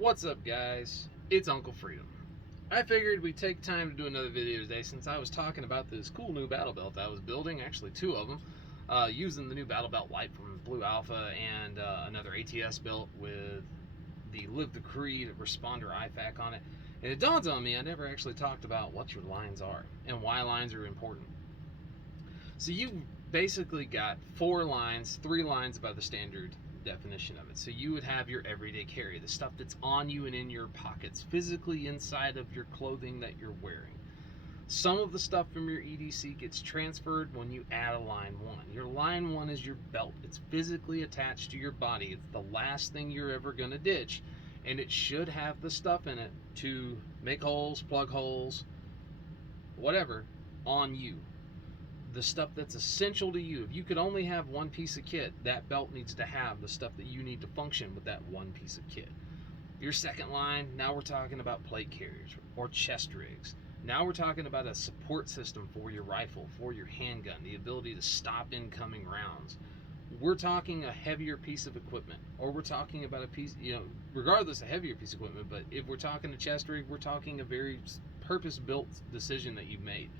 What's up, guys? It's Uncle Freedom. I figured we'd take time to do another video today since I was talking about this cool new battle belt I was building, actually two of them, using the new battle belt light from Blue Alpha and another ATS belt with the Live the Creed Responder IFAK on it. And it dawns on me I never actually talked about what your lines are and why lines are important. So you basically got 4 lines, 3 lines by the standard definition of it. So you would have your everyday carry, the stuff that's on you and in your pockets, physically inside of your clothing that you're wearing. Some of the stuff from your EDC gets transferred when you add a line 1. Your line 1 is your belt. It's physically attached to your body. It's the last thing you're ever going to ditch, and it should have the stuff in it to make holes, plug holes, whatever, on you. The stuff that's essential to you. If you could only have one piece of kit, that belt needs to have the stuff that you need to function with that one piece of kit. Your second line, now we're talking about plate carriers or chest rigs. Now we're talking about a support system for your rifle, for your handgun, the ability to stop incoming rounds. We're talking a heavier piece of equipment, or we're talking about a piece, regardless, a heavier piece of equipment, but if we're talking a chest rig, we're talking a very purpose-built decision that you've made.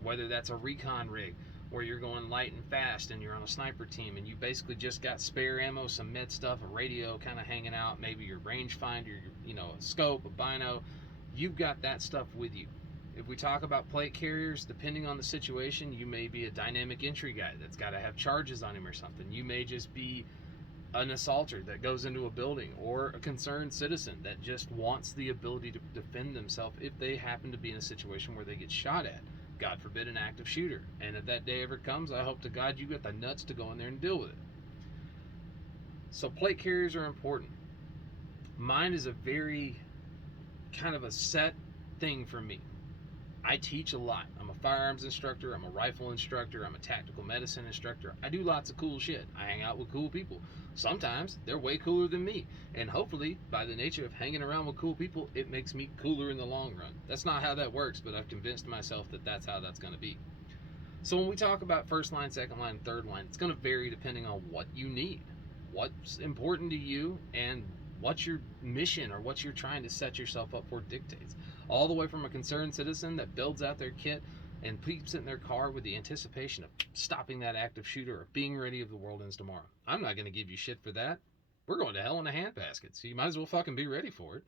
Whether that's a recon rig where you're going light and fast and you're on a sniper team and you basically just got spare ammo, some med stuff, a radio kind of hanging out, maybe your rangefinder, a scope, a bino, you've got that stuff with you. If we talk about plate carriers, depending on the situation, you may be a dynamic entry guy that's got to have charges on him or something. You may just be an assaulter that goes into a building, or a concerned citizen that just wants the ability to defend themselves if they happen to be in a situation where they get shot at. God forbid, an active shooter. And if that day ever comes, I hope to God you get the nuts to go in there and deal with it. So plate carriers are important. Mine is a very kind of a set thing for me. I teach a lot. I'm a firearms instructor, I'm a rifle instructor, I'm a tactical medicine instructor. I do lots of cool shit. I hang out with cool people. Sometimes they're way cooler than me. And hopefully, by the nature of hanging around with cool people, it makes me cooler in the long run. That's not how that works, but I've convinced myself that that's how that's going to be. So when we talk about first line, second line, third line, it's going to vary depending on what you need, what's important to you, and what your mission or what you're trying to set yourself up for dictates. All the way from a concerned citizen that builds out their kit and keeps it in their car with the anticipation of stopping that active shooter or being ready if the world ends tomorrow. I'm not going to give you shit for that. We're going to hell in a handbasket, so you might as well fucking be ready for it.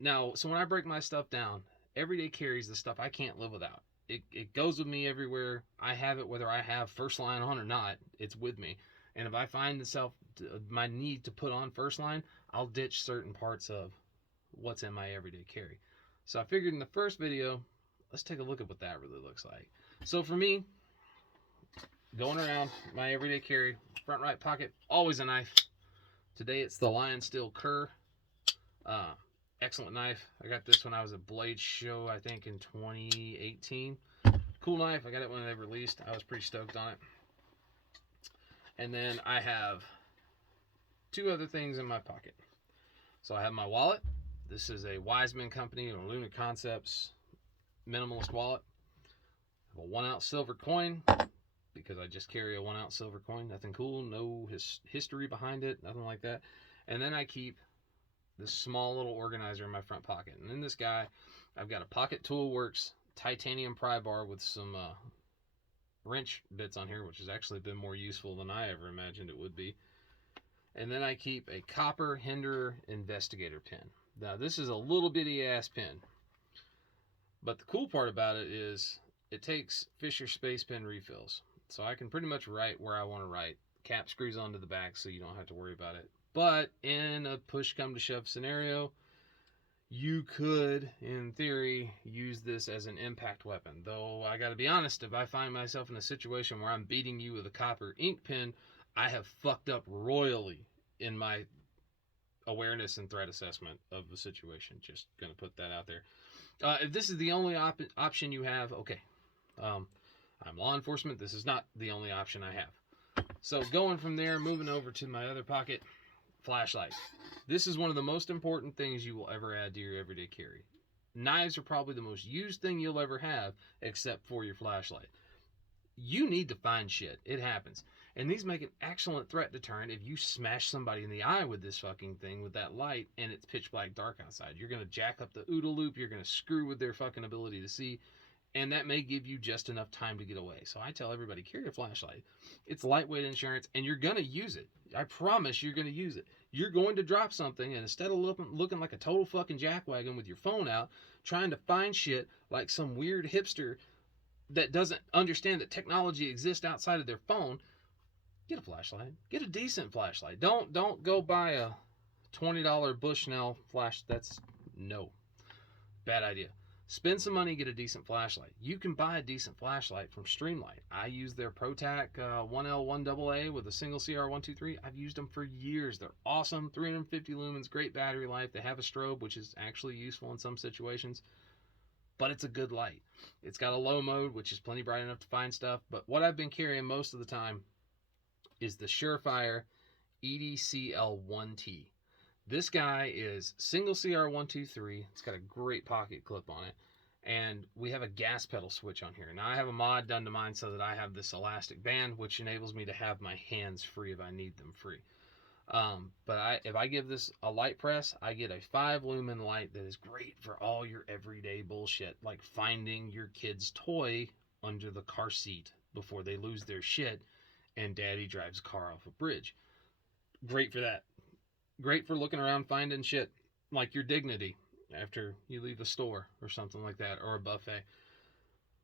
Now, so when I break my stuff down, everyday carries the stuff I can't live without. It goes with me everywhere. I have it whether I have first line on or not. It's with me. And if I find my need to put on first line, I'll ditch certain parts of what's in my everyday carry. So I figured in the first video, let's take a look at what that really looks like. So for me, going around my everyday carry, front right pocket, always a knife. Today it's the Lion Steel Kerr. Excellent knife. I got this when I was at Blade Show, I think in 2018. Cool knife. I got it when they released. I was pretty stoked on it. And then I have 2 other things in my pocket. So I have my wallet. This is a Wiseman Company or Lunar Concepts minimalist wallet. I have a 1-ounce silver coin because I just carry a 1-ounce silver coin. Nothing cool, no history behind it, nothing like that. And then I keep this small little organizer in my front pocket. And in this guy, I've got a Pocket Tool Works titanium pry bar with some wrench bits on here, which has actually been more useful than I ever imagined it would be. And then I keep a copper Hinderer investigator pin. Now this is a little bitty ass pin, but the cool part about it is it takes Fisher space pen refills, so I can pretty much write where I want to write. Cap screws onto the back so you don't have to worry about it. But in a push come to shove scenario, you could, in theory, use this as an impact weapon. Though I gotta be honest, if I find myself in a situation where I'm beating you with a copper ink pen, I have fucked up royally in my awareness and threat assessment of the situation. Just gonna put that out there. If this is the only option you have, okay. I'm law enforcement. This is not the only option I have. So going from there, moving over to my other pocket, flashlight. This is one of the most important things you will ever add to your everyday carry. Knives are probably the most used thing you'll ever have, except for your flashlight. You need to find shit. It happens. And these make an excellent threat deterrent if you smash somebody in the eye with this fucking thing with that light and it's pitch black dark outside. You're going to jack up the OODA loop, you're going to screw with their fucking ability to see, and that may give you just enough time to get away. So I tell everybody, carry a flashlight. It's lightweight insurance, and you're going to use it. I promise you're going to use it. You're going to drop something, and instead of looking like a total fucking jackwagon with your phone out, trying to find shit like some weird hipster that doesn't understand that technology exists outside of their phone, get a flashlight. Get a decent flashlight. Don't go buy a $20 Bushnell flash. That's no. Bad idea. Spend some money, get a decent flashlight. You can buy a decent flashlight from Streamlight. I use their ProTac 1L 1AA with a single CR123. I've used them for years. They're awesome. 350 lumens, great battery life. They have a strobe, which is actually useful in some situations. But it's a good light. It's got a low mode, which is plenty bright enough to find stuff. But what I've been carrying most of the time is the Surefire EDC L1T. This guy is single CR123. It's got a great pocket clip on it. And we have a gas pedal switch on here. Now I have a mod done to mine so that I have this elastic band, which enables me to have my hands free if I need them free. But if I give this a light press, I get a 5 lumen light that is great for all your everyday bullshit, like finding your kid's toy under the car seat before they lose their shit and daddy drives a car off a bridge. Great for that. Great for looking around finding shit like your dignity after you leave a store or something like that, or a buffet.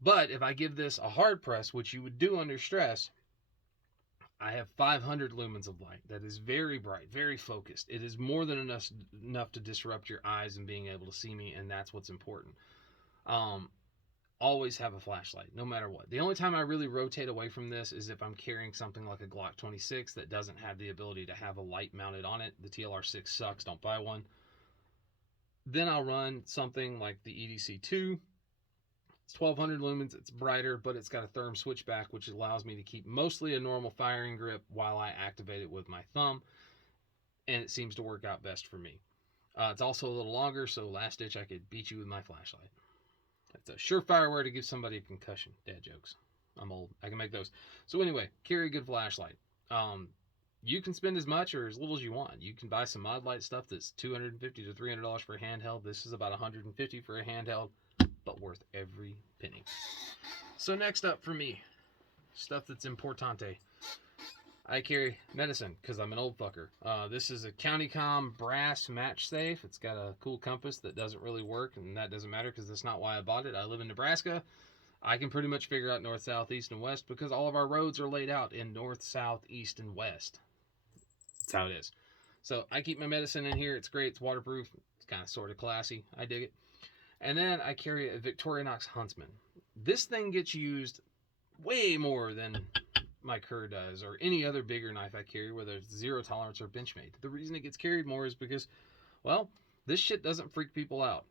But if I give this a hard press, which you would do under stress, I have 500 lumens of light that is very bright, very focused. It is more than enough to disrupt your eyes and being able to see me, and that's what's important. Always have a flashlight, no matter what. The only time I really rotate away from this is if I'm carrying something like a Glock 26 that doesn't have the ability to have a light mounted on it. The TLR6 sucks, don't buy one. Then I'll run something like the EDC 2. It's 1200 lumens, it's brighter, but it's got a therm switchback, which allows me to keep mostly a normal firing grip while I activate it with my thumb, and it seems to work out best for me. It's also a little longer, so last ditch I could beat you with my flashlight. It's a surefire way to give somebody a concussion. Dad jokes. I'm old. I can make those. So anyway, carry a good flashlight. You can spend as much or as little as you want. You can buy some mod light stuff that's $250 to $300 for a handheld. This is about $150 for a handheld, but worth every penny. So next up for me, stuff that's importante. I carry medicine because I'm an old fucker. This is a CountyCom brass match safe. It's got a cool compass that doesn't really work, and that doesn't matter because that's not why I bought it. I live in Nebraska. I can pretty much figure out north, south, east, and west because all of our roads are laid out in north, south, east, and west. That's how it is. So I keep my medicine in here. It's great. It's waterproof. It's kind of sort of classy. I dig it. And then I carry a Victorinox Huntsman. This thing gets used way more than my Kerr does, or any other bigger knife I carry, whether it's zero tolerance or Benchmade. The reason it gets carried more is because, well, this shit doesn't freak people out.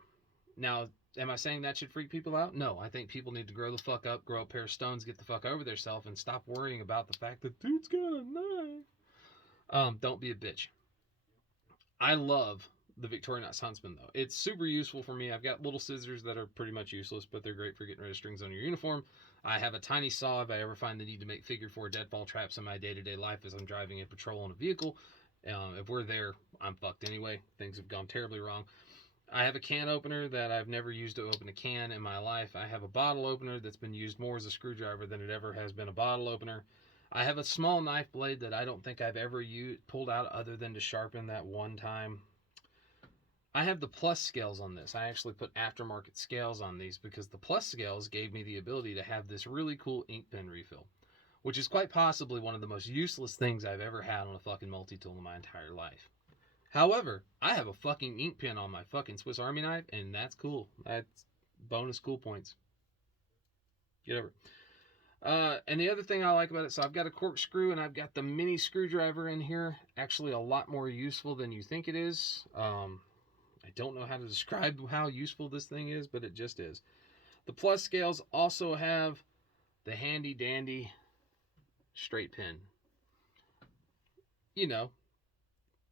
Now, am I saying that should freak people out? No, I think people need to grow the fuck up, grow a pair of stones, get the fuck over themselves, and stop worrying about the fact that dude's got a knife. Don't be a bitch. I love the Victorinox Huntsman, though. It's super useful for me. I've got little scissors that are pretty much useless, but they're great for getting rid of strings on your uniform. I have a tiny saw if I ever find the need to make figure 4 deadfall traps in my day-to-day life as I'm driving a patrol on a vehicle. If we're there, I'm fucked anyway. Things have gone terribly wrong. I have a can opener that I've never used to open a can in my life. I have a bottle opener that's been used more as a screwdriver than it ever has been a bottle opener. I have a small knife blade that I don't think I've ever pulled out other than to sharpen that one time. I have the plus scales on this. I actually put aftermarket scales on these because the plus scales gave me the ability to have this really cool ink pen refill, which is quite possibly one of the most useless things I've ever had on a fucking multi-tool in my entire life. However, I have a fucking ink pen on my fucking Swiss Army knife, and that's cool. That's bonus cool points. Get over it. And the other thing I like about it, so I've got a corkscrew and I've got the mini screwdriver in here. Actually, a lot more useful than you think it is. I don't know how to describe how useful this thing is, but it just is. The plus scales also have the handy dandy straight pin. You know,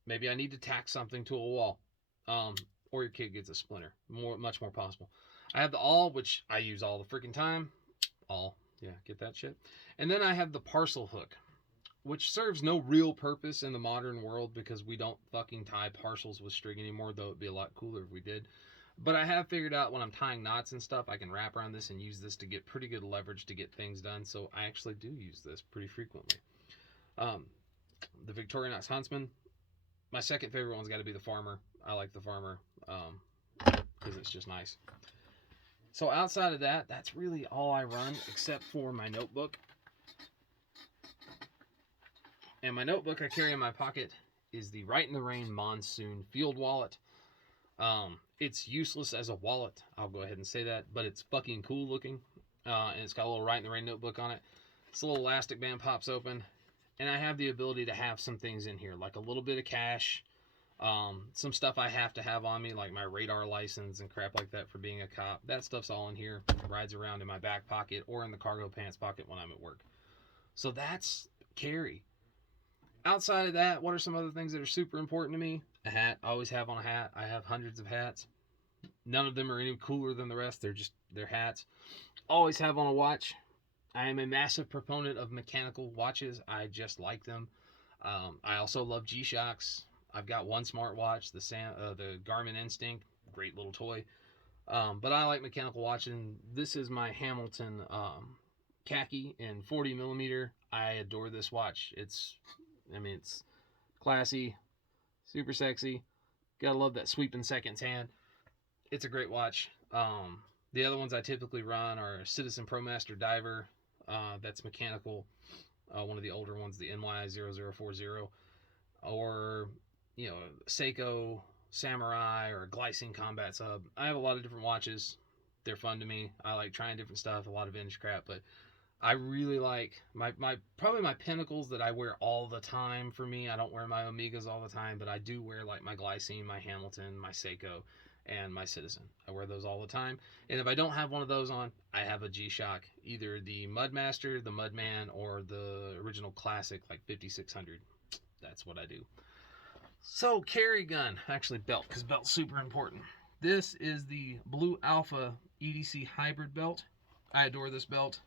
maybe I need to tack something to a wall. Or your kid gets a splinter. Much more possible. I have the awl, which I use all the freaking time. Awl. Yeah, get that shit. And then I have the parcel hook. which serves no real purpose in the modern world because we don't fucking tie partials with string anymore, though it'd be a lot cooler if we did. But I have figured out when I'm tying knots and stuff, I can wrap around this and use this to get pretty good leverage to get things done, so I actually do use this pretty frequently. The Victorinox Huntsman. My second favorite one's got to be the Farmer. I like the Farmer because it's just nice. So outside of that, that's really all I run except for my notebook. And my notebook I carry in my pocket is the Right in the Rain Monsoon Field Wallet. It's useless as a wallet, I'll go ahead and say that, but it's fucking cool looking. And it's got a little Right in the Rain notebook on it. This little elastic band pops open, and I have the ability to have some things in here, like a little bit of cash, some stuff I have to have on me, like my radar license and crap like that for being a cop. That stuff's all in here. It rides around in my back pocket or in the cargo pants pocket when I'm at work. So that's carry. Outside of that, what are some other things that are super important to me? A hat. I always have on a hat. I have hundreds of hats. None of them are any cooler than the rest. They're hats. Always have on a watch. I am a massive proponent of mechanical watches. I just like them. I also love G-Shocks. I've got one smartwatch, the Garmin Instinct, great little toy. But I like mechanical watches. This is my Hamilton khaki in 40 millimeter. I adore this watch. It's classy, super sexy. Gotta love that sweeping seconds hand. It's a great watch. The other ones I typically run are Citizen ProMaster Diver. That's mechanical. One of the older ones, the NY0040, or Seiko Samurai or Glycine Combat Sub. I have a lot of different watches. They're fun to me. I like trying different stuff, a lot of vintage crap, but I really like probably my pinnacles that I wear all the time. For me, I don't wear my Omegas all the time, but I do wear like my Glycine, my Hamilton, my Seiko, and my Citizen. I wear those all the time. And if I don't have one of those on, I have a G-Shock, either the Mudmaster, the Mudman, or the original classic like 5600. That's what I do. So carry gun, actually belt, because belt's super important. This is the Blue Alpha EDC hybrid belt. I adore this belt.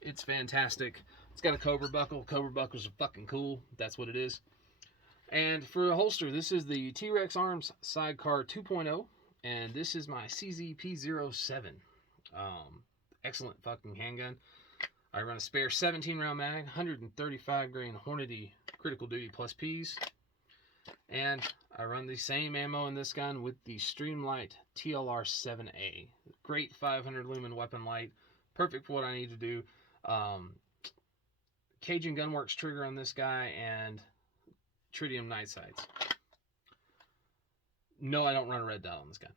It's fantastic. It's got a Cobra buckle. Cobra buckles are fucking cool. That's what it is. And for a holster, this is the T-Rex Arms Sidecar 2.0. And this is my CZP-07. Excellent fucking handgun. I run a spare 17 round mag, 135 grain Hornady critical duty plus Ps. And I run the same ammo in this gun with the Streamlight TLR-7A. Great 500 lumen weapon light. Perfect for what I need to do. Cajun Gunworks trigger on this guy and tritium night sights. No, I don't run a red dot on this gun.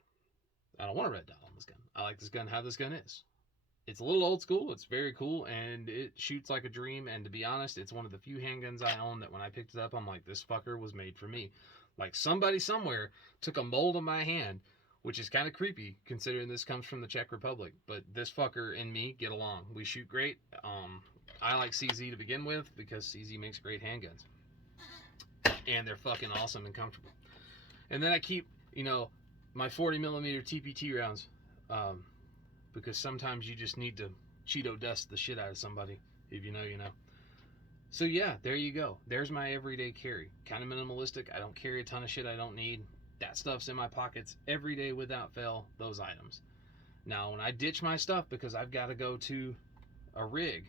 I don't want a red dot on this gun. I like this gun how this gun is. It's a little old school. It's very cool, and it shoots like a dream. And to be honest, it's one of the few handguns I own that when I picked it up, I'm like, this fucker was made for me. Like somebody somewhere took a mold of my hand, which is kind of creepy considering this comes from the Czech Republic. But this fucker and me get along. We shoot great. I like CZ to begin with because CZ makes great handguns. And they're fucking awesome and comfortable. And then I keep, my 40 millimeter TPT rounds. Because sometimes you just need to Cheeto dust the shit out of somebody. If you know, you know. So yeah, there you go. There's my everyday carry. Kind of minimalistic. I don't carry a ton of shit I don't need. That stuff's in my pockets every day without fail, those items. Now, when I ditch my stuff because I've got to go to a rig,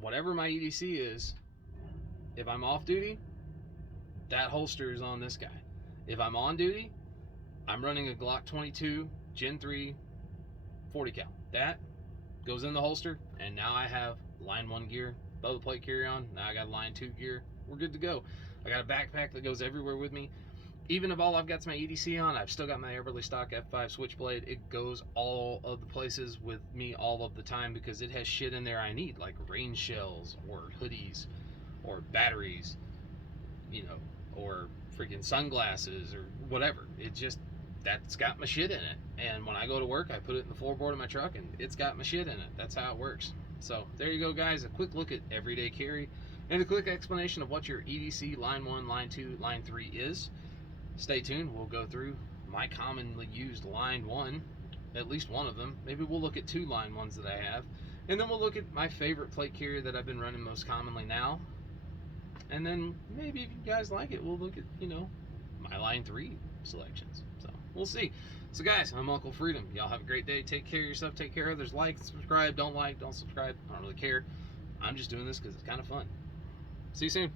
whatever my EDC is, if I'm off duty, that holster is on this guy. If I'm on duty, I'm running a Glock 22 Gen 3 40 cal. That goes in the holster, and now I have line 1 gear, bow the plate carry on. Now I got line 2 gear. We're good to go. I got a backpack that goes everywhere with me. Even if all I've got is my EDC on, I've still got my Everly stock F5 Switchblade. It goes all of the places with me all of the time because it has shit in there I need, like rain shells or hoodies or batteries, or freaking sunglasses or whatever. That's got my shit in it. And when I go to work, I put it in the floorboard of my truck and it's got my shit in it. That's how it works. So there you go, guys. A quick look at everyday carry and a quick explanation of what your EDC line 1, line 2, line 3 is. Stay tuned. We'll go through my commonly used line 1, at least one of them. Maybe we'll look at 2 line 1s that I have. And then we'll look at my favorite plate carrier that I've been running most commonly now. And then maybe if you guys like it, we'll look at, you know, my Line 3 selections. So we'll see. So guys, I'm Uncle Freedom. Y'all have a great day. Take care of yourself. Take care of others. Like, subscribe. Don't subscribe. I don't really care. I'm just doing this because it's kind of fun. See you soon.